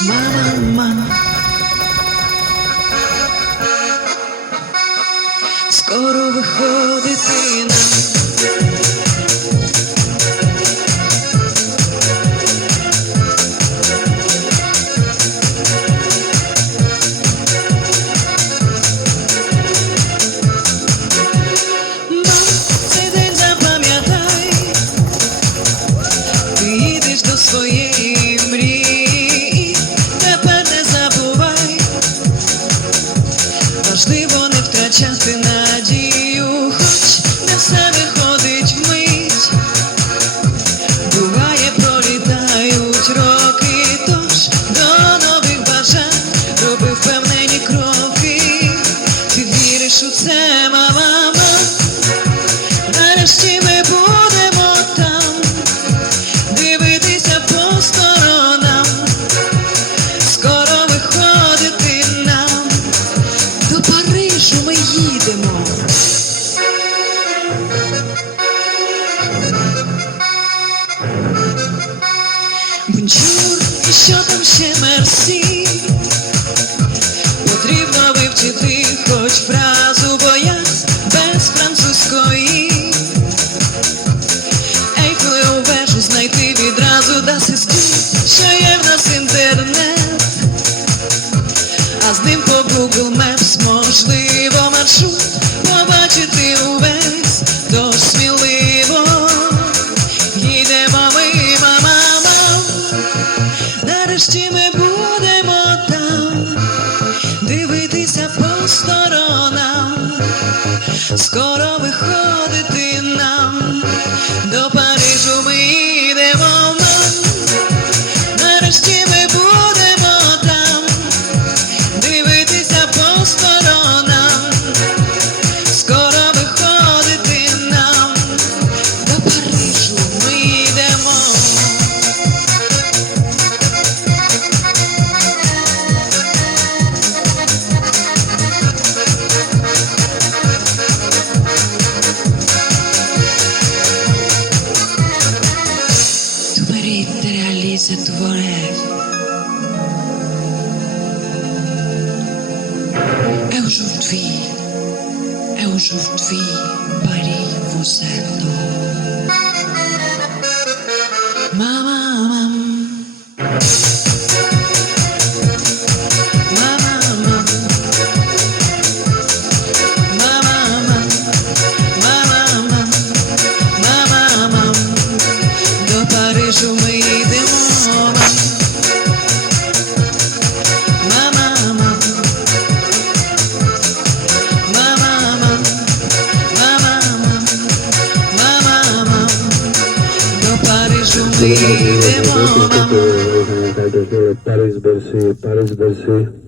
Мама, скоро виходити нам. Це, мама. Нарешті ми будемо там, дивитися по сторонам, скоро виходити нам, до Парижу ми їдемо. Бонжур, і що там ще мерсі? Що є в нас інтернет, а з ним по Google Maps можливо маршрут побачити увесь, тож сміливо їдемо ми, мама, мам. Нарешті ми будемо там, дивитися по сторонам, se tu de Aujourd'hui, aujourd'hui, Paris vous attend. Maman. Paris Bercy, Paris Bercy, Paris Bercy.